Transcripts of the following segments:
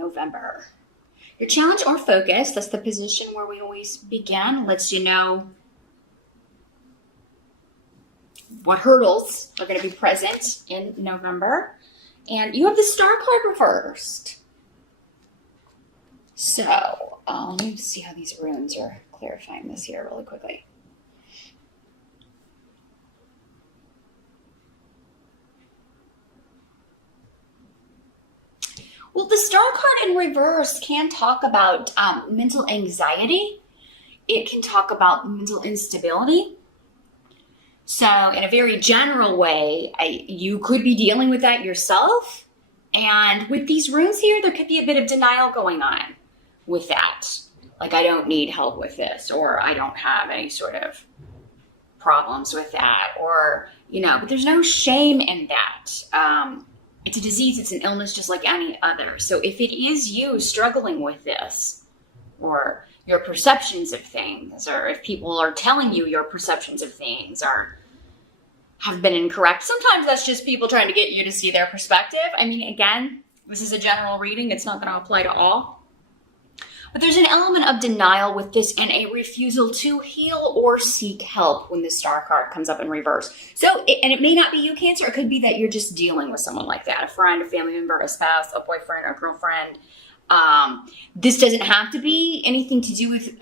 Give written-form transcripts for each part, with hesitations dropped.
November. Your challenge or focus, that's the position where we always begin, lets you know what hurdles are going to be present in November. And you have the Star card reversed. So, let me see how these runes are clarifying this here really quickly. Well, the Star card in reverse can talk about mental anxiety. It can talk about mental instability. So in a very general way, you could be dealing with that yourself. And with these runes here, there could be a bit of denial going on with that. Like, I don't need help with this, or I don't have any sort of problems with that, or, but there's no shame in that. It's a disease, it's an illness just like any other. So if it is you struggling with this, or your perceptions of things, or if people are telling you your perceptions of things have been incorrect, sometimes that's just people trying to get you to see their perspective. I mean, again, this is a general reading. It's not going to apply to all. But there's an element of denial with this and a refusal to heal or seek help when the Star card comes up in reverse. So, and it may not be you, Cancer. It could be that you're just dealing with someone like that, a friend, a family member, a spouse, a boyfriend, a girlfriend. This doesn't have to be anything to do with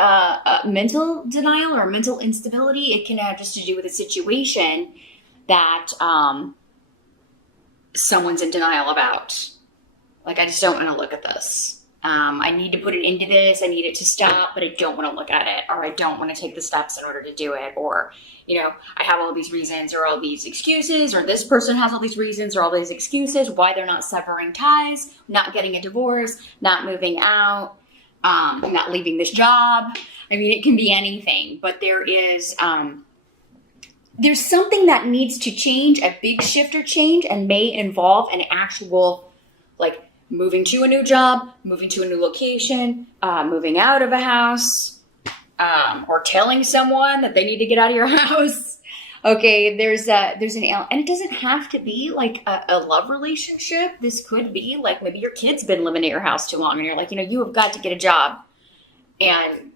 mental denial or mental instability. It can have just to do with a situation that someone's in denial about. Like, I just don't want to look at this. I need to put it into this. I need it to stop, but I don't want to look at it, or I don't want to take the steps in order to do it. Or, I have all these reasons or all these excuses, or this person has all these reasons or all these excuses why they're not severing ties, not getting a divorce, not moving out, not leaving this job. I mean, it can be anything, but there's something that needs to change, a big shift or change, and may involve an actual, moving to a new job, moving to a new location, moving out of a house, or telling someone that they need to get out of your house. Okay, there's an, and it doesn't have to be like a love relationship. This could be like maybe your kid's been living at your house too long and you're like, you have got to get a job and,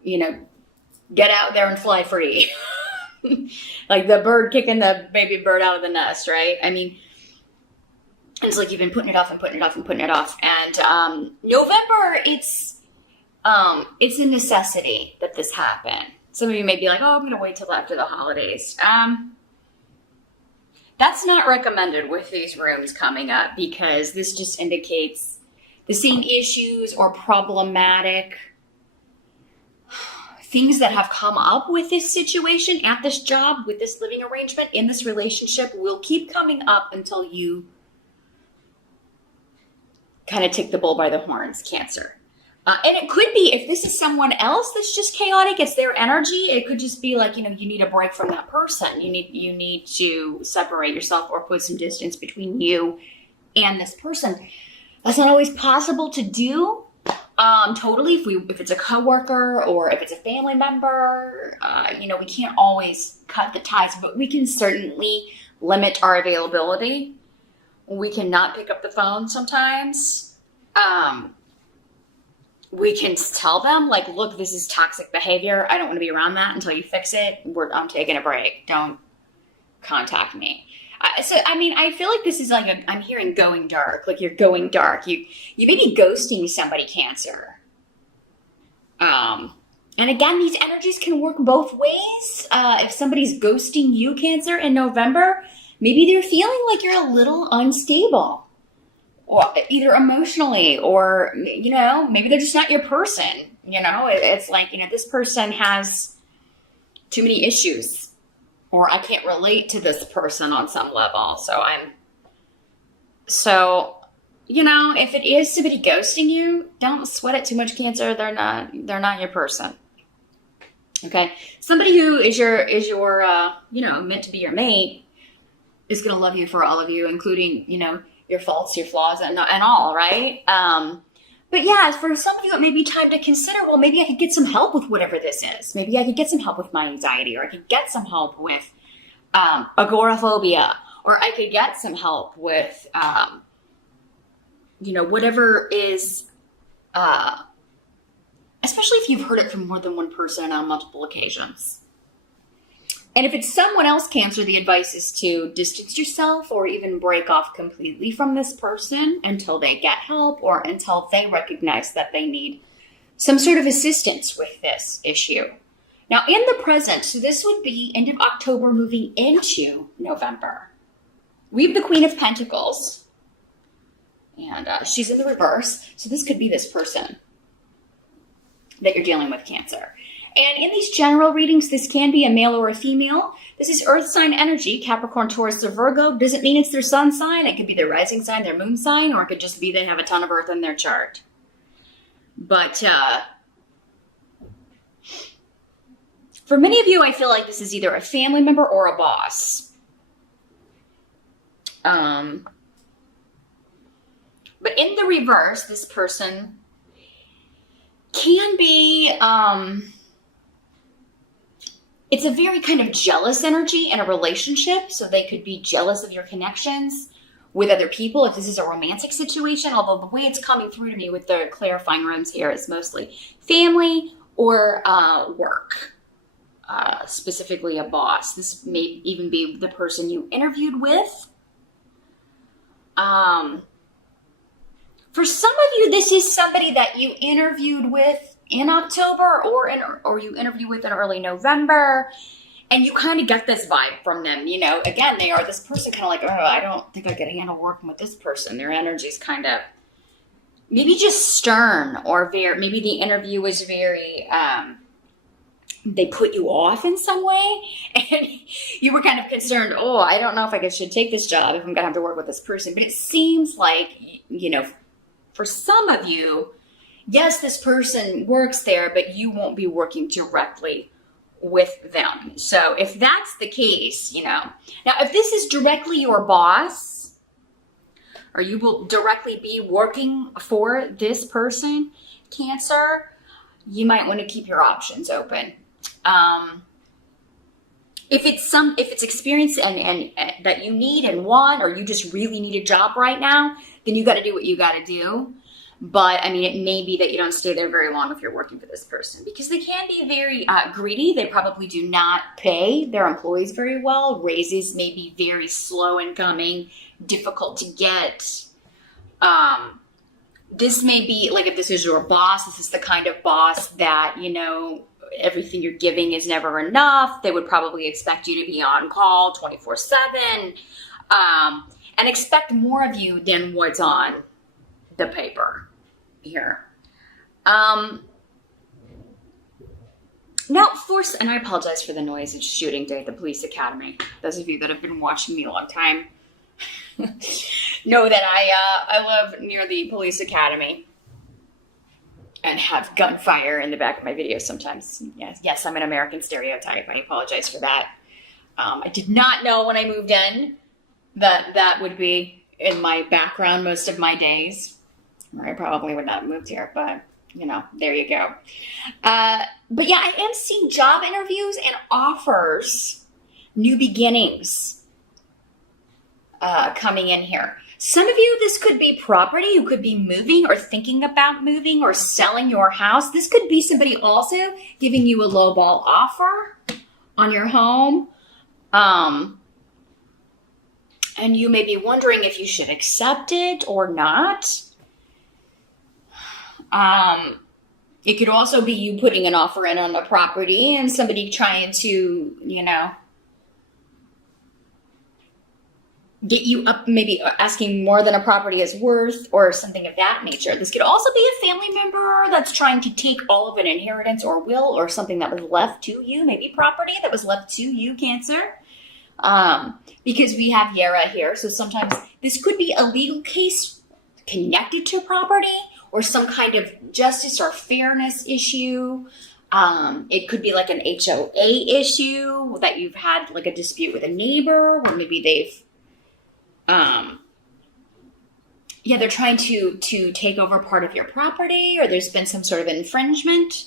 get out there and fly free. Like the bird kicking the baby bird out of the nest, right? I mean, it's like you've been putting it off and putting it off and putting it off. And November, it's a necessity that this happen. Some of you may be like, oh, I'm going to wait till after the holidays. That's not recommended with these rooms coming up, because this just indicates the same issues or problematic things that have come up with this situation at this job, with this living arrangement, in this relationship will keep coming up until you kind of take the bull by the horns, Cancer. And it could be, if this is someone else that's just chaotic, it's their energy. It could just be like, you need a break from that person. You need to separate yourself or put some distance between you and this person. That's not always possible to do. Totally. If it's a coworker or if it's a family member, we can't always cut the ties, but we can certainly limit our availability. We cannot pick up the phone sometimes. We can tell them, look, this is toxic behavior. I don't want to be around that until you fix it. I'm taking a break. Don't contact me. I feel like this is I'm hearing going dark. Like, you're going dark. You may be ghosting somebody, Cancer. And again, these energies can work both ways. If somebody's ghosting you, Cancer, in November, maybe they're feeling like you're a little unstable, or either emotionally, or, maybe they're just not your person. It's like, this person has too many issues, or I can't relate to this person on some level. If it is somebody ghosting you, don't sweat it too much, Cancer. They're not your person. Okay. Somebody who is your meant to be your mate is going to love you for all of you, including, your faults, your flaws, and all, right? But yeah, for some of you, it may be time to consider, well, maybe I could get some help with whatever this is. Maybe I could get some help with my anxiety, or I could get some help with agoraphobia, or I could get some help with, whatever is especially if you've heard it from more than one person on multiple occasions. And if it's someone else, Cancer, the advice is to distance yourself or even break off completely from this person until they get help or until they recognize that they need some sort of assistance with this issue. Now, in the present, so this would be end of October moving into November. We have the Queen of Pentacles, and she's in the reverse. So this could be this person that you're dealing with, Cancer. And in these general readings, this can be a male or a female. This is earth sign energy, Capricorn, Taurus, or Virgo. Doesn't mean it's their sun sign. It could be their rising sign, their moon sign, or it could just be they have a ton of earth in their chart. But for many of you, I feel like this is either a family member or a boss. But in the reverse, this person can be... it's a very kind of jealous energy in a relationship. So they could be jealous of your connections with other people if this is a romantic situation. Although the way it's coming through to me with the clarifying rooms here is mostly family or work, specifically a boss. This may even be the person you interviewed with. For some of you, this is somebody that you interviewed with in October or you interview with in early November, and you kind of get this vibe from them. You know, again, they are this person kind of like, oh, I don't think I could handle working with this person. Their energy is kind of maybe just stern, or maybe the interview was very, they put you off in some way, and you were kind of concerned, oh, I don't know if I should take this job if I'm going to have to work with this person. But it seems like, you know, for some of you, yes, this person works there, but you won't be working directly with them. So if that's the case, you know, now if this is directly your boss, or you will directly be working for this person, Cancer, you might want to keep your options open. If it's experience and that you need and want, or you just really need a job right now, then you got to do what you got to do. But I mean, it may be that you don't stay there very long if you're working for this person, because they can be very greedy. They probably do not pay their employees very well. Raises may be very slow in coming, difficult to get. This may be like, if this is your boss, this is the kind of boss that, you know, everything you're giving is never enough. They would probably expect you to be on call 24/7, and expect more of you than what's on the paper here. Now, and I apologize for the noise. It's shooting day at the police academy. Those of you that have been watching me a long time know that I live near the police academy and have gunfire in the back of my videos sometimes. Yes, I'm an American stereotype. I apologize for that. I did not know when I moved in that would be in my background most of my days. I probably would not have moved here, but, you know, there you go. But yeah, I am seeing job interviews and offers, new beginnings coming in here. Some of you, this could be property. You could be moving or thinking about moving or selling your house. This could be somebody also giving you a lowball offer on your home. And you may be wondering if you should accept it or not. It could also be you putting an offer in on a property and somebody trying to, you know, get you up, maybe asking more than a property is worth or something of that nature. This could also be a family member that's trying to take all of an inheritance or will or something that was left to you, maybe property that was left to you, Cancer. Because we have Yara here. So sometimes this could be a legal case connected to property or some kind of justice or fairness issue. It could be like an HOA issue that you've had like a dispute with a neighbor, or maybe they've, they're trying to take over part of your property, or there's been some sort of infringement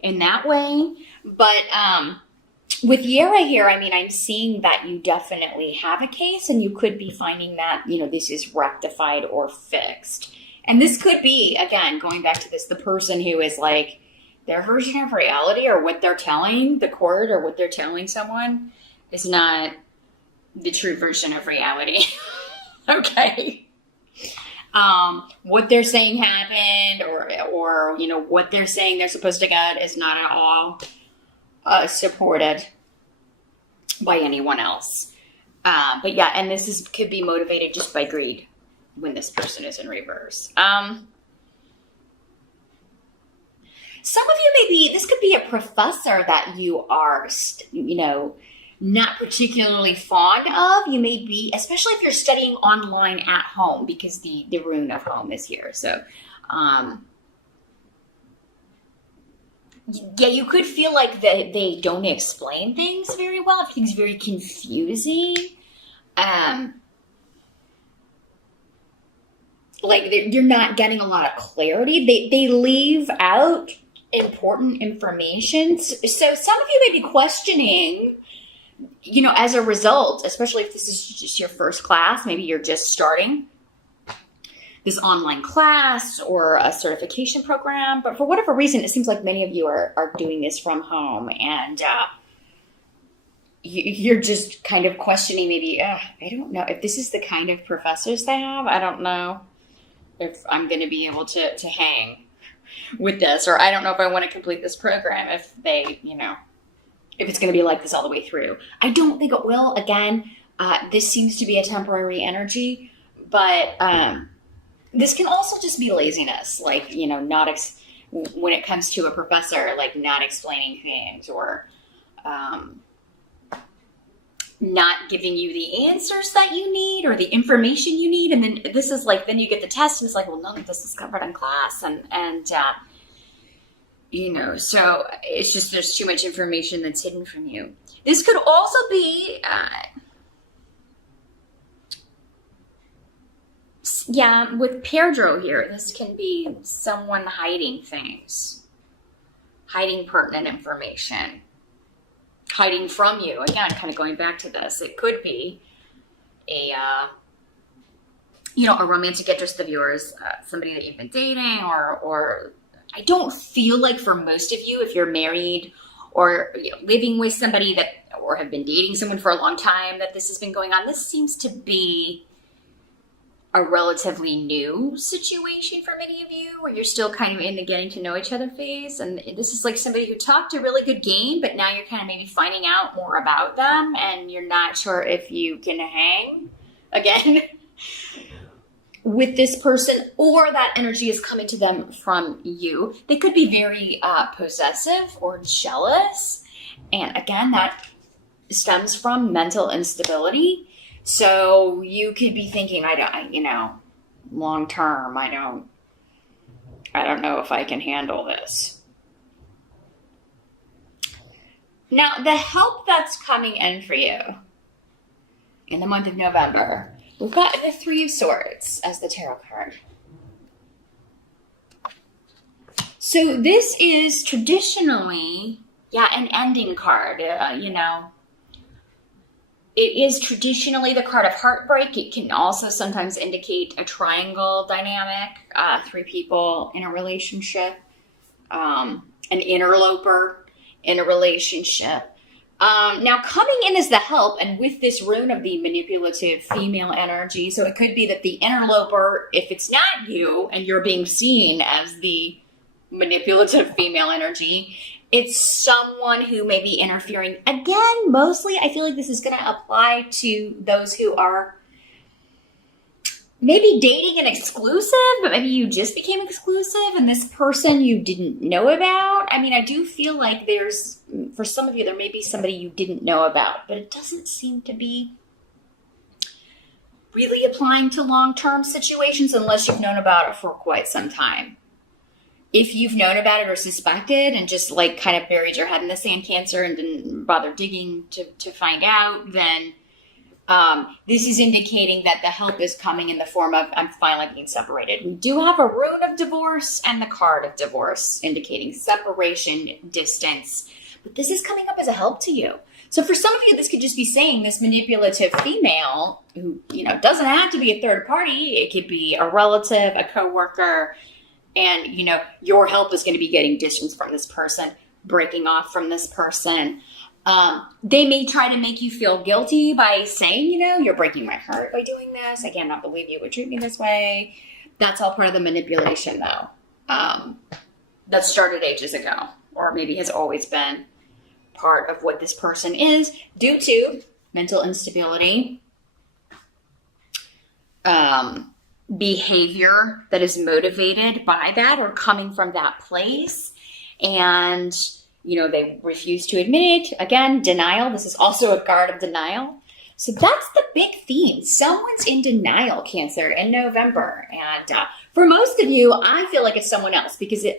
in that way. But with Yara here, I mean, I'm seeing that you definitely have a case, and you could be finding that, you know, this is rectified or fixed And this could be, again, going back to this, the person who is like, their version of reality or what they're telling the court or what they're telling someone is not the true version of reality. Okay. What they're saying happened or, you know, what they're saying they're supposed to get is not at all supported by anyone else. But yeah, and could be motivated just by greed when this person is in reverse. Some of you this could be a professor that you are, you know, not particularly fond of. You may be, especially if you're studying online at home, because the rune of home is here. So, yeah, you could feel like they don't explain things very well. Everything's very confusing. Like you're not getting a lot of clarity. They leave out important information. So some of you may be questioning, you know, as a result, especially if this is just your first class, maybe you're just starting this online class or a certification program, but for whatever reason, it seems like many of you are doing this from home, and you're just kind of questioning maybe, I don't know if this is the kind of professors they have. I don't know if I'm going to be able to hang with this, or I don't know if I want to complete this program if they, you know, if it's going to be like this all the way through. I don't think it will. Again, this seems to be a temporary energy, but this can also just be laziness, like, you know, when it comes to a professor, like not explaining things or not giving you the answers that you need or the information you need. And then this is like, then you get the test and it's like, well, none of this is covered in class. And you know, so it's just, there's too much information that's hidden from you. This could also be, yeah, with Pedro here, this can be someone hiding things, hiding pertinent information, hiding from you. Again, kind of going back to this, it could be a romantic interest of yours, somebody that you've been dating, or I don't feel like for most of you, if you're married or living with somebody or have been dating someone for a long time, that this has been going on. This seems to be a relatively new situation for many of you, where you're still kind of in the getting to know each other phase. And this is like somebody who talked a really good game, but now you're kind of maybe finding out more about them and you're not sure if you can hang again with this person, or that energy is coming to them from you. They could be very possessive or jealous. And again, that stems from mental instability. So you could be thinking, long term, I don't know if I can handle this. Now, the help that's coming in for you in the month of November, we've got the Three of Swords as the tarot card. So this is traditionally, an ending card, It is traditionally the card of heartbreak. It can also sometimes indicate a triangle dynamic, three people in a relationship, an interloper in a relationship. Now, coming in as the help, and with this rune of the manipulative female energy, so it could be that the interloper, if it's not you and you're being seen as the manipulative female energy, it's someone who may be interfering. Again, mostly I feel like this is going to apply to those who are maybe dating an exclusive, but maybe you just became exclusive and this person you didn't know about. I mean, I do feel like for some of you, there may be somebody you didn't know about, but it doesn't seem to be really applying to long-term situations unless you've known about it for quite some time. If you've known about it or suspected and just like kind of buried your head in the sand, Cancer, and didn't bother digging to find out, then this is indicating that the help is coming in the form of, I'm finally being separated. We do have a rune of divorce and the card of divorce indicating separation, distance, but this is coming up as a help to you. So for some of you, this could just be saying this manipulative female who, doesn't have to be a third party. It could be a relative, a coworker, and, your help is going to be getting distance from this person, breaking off from this person. They may try to make you feel guilty by saying, you're breaking my heart by doing this. I cannot believe you would treat me this way. That's all part of the manipulation, though. That started ages ago, or maybe has always been part of what this person is due to mental instability, behavior that is motivated by that or coming from that place. And, they refuse to admit it. Again, denial. This is also a card of denial. So that's the big theme. Someone's in denial, Cancer, in November. And for most of you, I feel like it's someone else because, we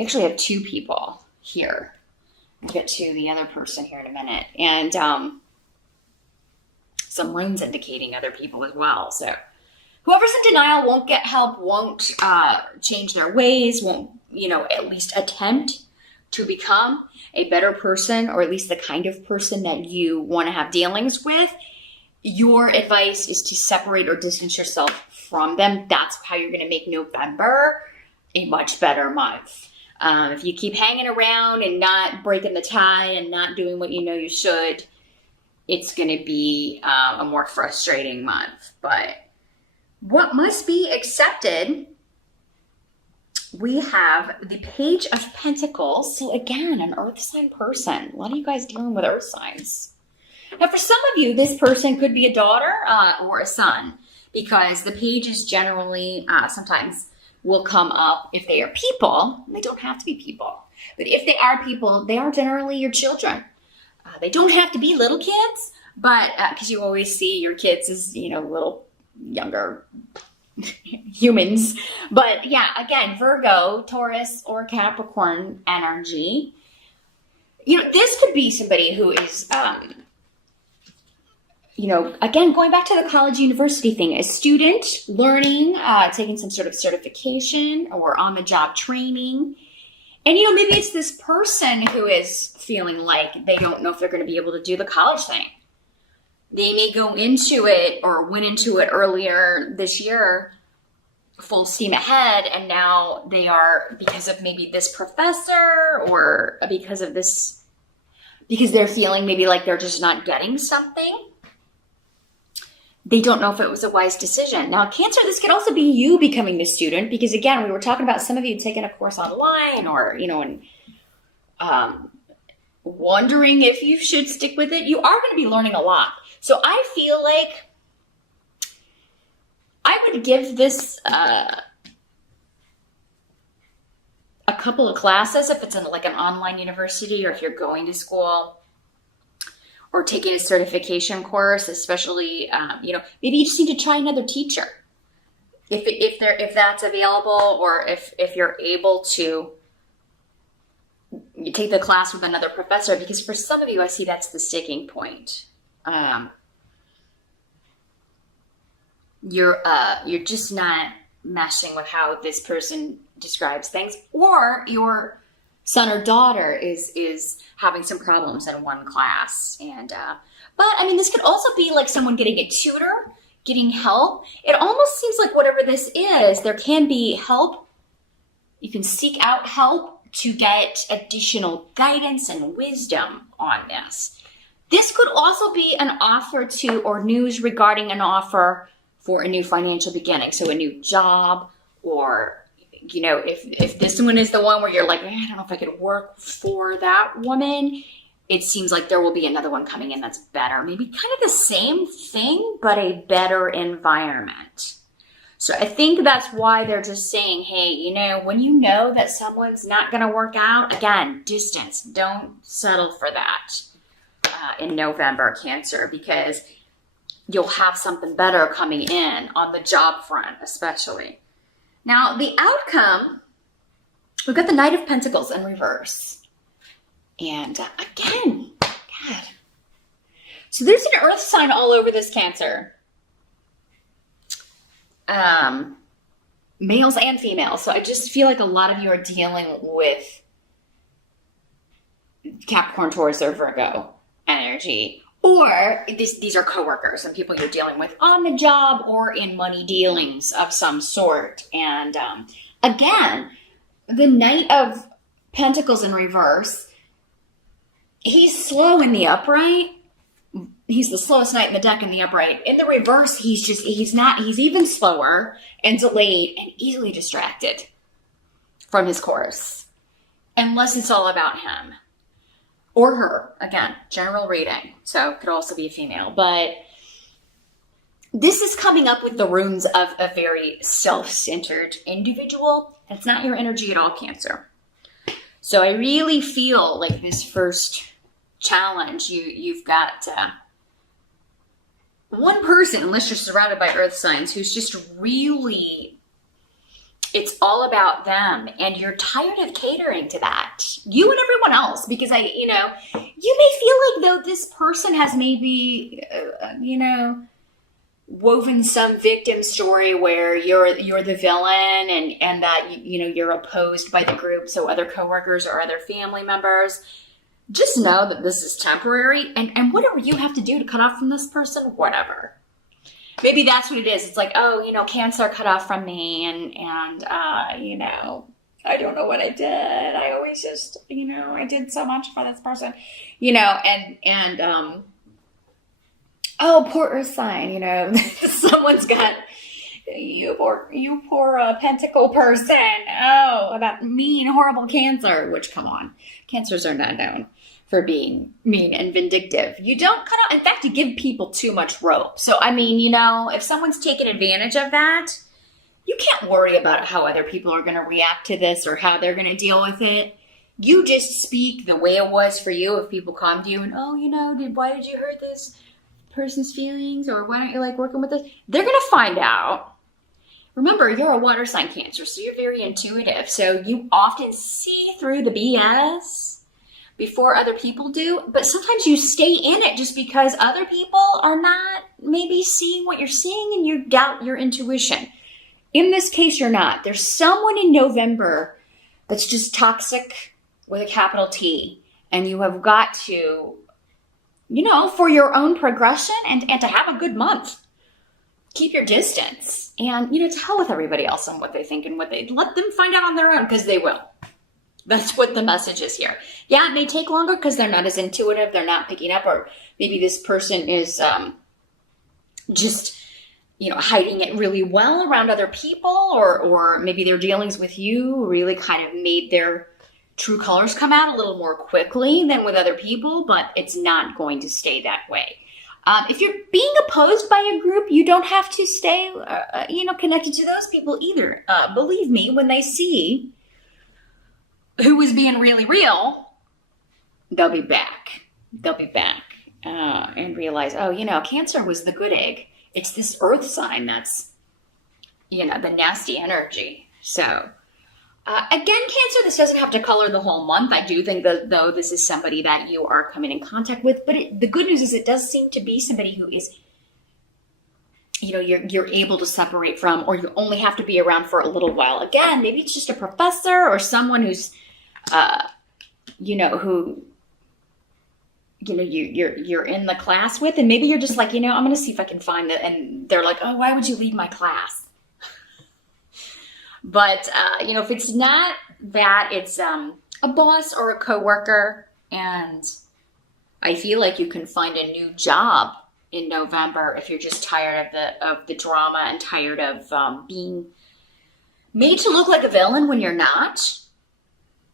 actually have two people here. We'll get to the other person here in a minute. And some runes indicating other people as well. So whoever's in denial won't get help, won't change their ways, won't, at least attempt to become a better person, or at least the kind of person that you want to have dealings with. Your advice is to separate or distance yourself from them. That's how you're going to make November a much better month. If you keep hanging around and not breaking the tie and not doing what you should, it's going to be a more frustrating month. But what must be accepted, we have the Page of Pentacles. So again, an earth sign person. A lot of you guys dealing with earth signs. Now, for some of you, this person could be a daughter or a son, because the pages generally sometimes will come up if they are people. They don't have to be people. But if they are people, they are generally your children. They don't have to be little kids, but because you always see your kids as, little younger humans. But yeah, again, Virgo, Taurus, or Capricorn energy. This could be somebody who is, again, going back to the college university thing, a student learning, taking some sort of certification or on-the-job training. And, maybe it's this person who is feeling like they don't know if they're going to be able to do the college thing. They may go into it or went into it earlier this year, full steam ahead, and now they are, because of maybe this professor or because they're feeling maybe like they're just not getting something. They don't know if it was a wise decision. Now, Cancer, this could also be you becoming the student, because again, we were talking about some of you taking a course online or, and wondering if you should stick with it. You are going to be learning a lot. So I feel like I would give this a couple of classes if it's in like an online university, or if you're going to school or taking a certification course, especially, maybe you just need to try another teacher if that's available, or if you're able to you take the class with another professor, because for some of you, I see that's the sticking point. You're just not meshing with how this person describes things, or your son or daughter is having some problems in one class. And but I mean, this could also be like someone getting a tutor, getting help. It almost seems like whatever this is, there can be help. You can seek out help to get additional guidance and wisdom on this. This could also be an offer to, or news regarding an offer for a new financial beginning. So a new job, or, if this one is the one where you're like, I don't know if I could work for that woman. It seems like there will be another one coming in that's better. Maybe kind of the same thing, but a better environment. So I think that's why they're just saying, hey, when you know that someone's not going to work out, again, distance. Don't settle for that in November, Cancer, because you'll have something better coming in on the job front, especially. Now, the outcome, we've got the Knight of Pentacles in reverse. And again, God. So there's an earth sign all over this, Cancer. Males and females. So I just feel like a lot of you are dealing with Capricorn, Taurus, or Virgo energy. Or these are coworkers and people you're dealing with on the job or in money dealings of some sort. And again, the Knight of Pentacles in reverse, he's slow in the upright. He's the slowest knight in the deck in the upright. In the reverse, he's even slower and delayed and easily distracted from his course. Unless it's all about him. Or her. Again, general reading. So it could also be a female. But this is coming up with the runes of a very self-centered individual. That's not your energy at all, Cancer. So I really feel like this first challenge, you've got one person, unless you're surrounded by earth signs, who's just really, it's all about them, and you're tired of catering to that. You and everyone else, because you may feel like though this person has maybe, woven some victim story where you're the villain and that, you're opposed by the group. So other coworkers or other family members, just know that this is temporary, and whatever you have to do to cut off from this person, whatever. Maybe that's what it is. It's like, Cancer cut off from me, and I don't know what I did. I always just, I did so much for this person, oh, poor earth sign, someone's got, you poor pentacle person. Oh, that mean, horrible Cancer, which, come on, Cancers are not known for being mean and vindictive. You don't cut off. In fact, you give people too much rope. So, if someone's taking advantage of that, you can't worry about how other people are going to react to this or how they're going to deal with it. You just speak the way it was for you. If people come to you and, why did you hurt this person's feelings? Or why don't you like working with this? They're going to find out. Remember, you're a water sign, Cancer, so you're very intuitive. So you often see through the BS before other people do, but sometimes you stay in it just because other people are not maybe seeing what you're seeing and you doubt your intuition. In this case, you're not. There's someone in November that's just toxic with a capital T, and you have got to, for your own progression and to have a good month, keep your distance and, to hell with everybody else and what they think and what they, let them find out on their own, because they will. That's what the message is here. Yeah, it may take longer because they're not as intuitive. They're not picking up, or maybe this person is just, hiding it really well around other people, or maybe their dealings with you really kind of made their true colors come out a little more quickly than with other people, but it's not going to stay that way. If you're being opposed by a group, you don't have to stay, connected to those people either. Believe me, when they see who is being really real, they'll be back. They'll be back and realize, Cancer was the good egg. It's this earth sign that's, the nasty energy. So, again, Cancer, this doesn't have to color the whole month. I do think that, though, this is somebody that you are coming in contact with. But the good news is it does seem to be somebody who is, you're able to separate from, or you only have to be around for a little while. Again, maybe it's just a professor or someone who's, who, you're in the class with, and maybe you're just like, I'm going to see if I can find it. And they're like, oh, why would you leave my class? But, if it's not that, it's a boss or a coworker, and I feel like you can find a new job in November if you're just tired of the drama and tired of being made to look like a villain when you're not.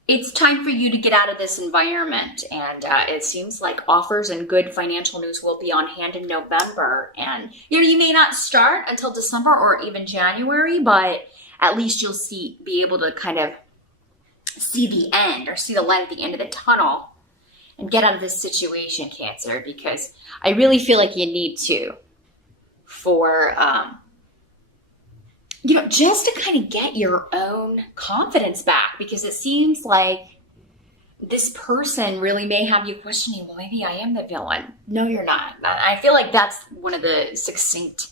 It's time for you to get out of this environment, and it seems like offers and good financial news will be on hand in November. And you may not start until December or even January, but at least you'll be able to kind of see the end, or see the light at the end of the tunnel, and get out of this situation, Cancer, because I really feel like you need to, for just to kind of get your own confidence back, because it seems like this person really may have you questioning, well, maybe I am the villain. No, you're not. I feel like that's one of the succinct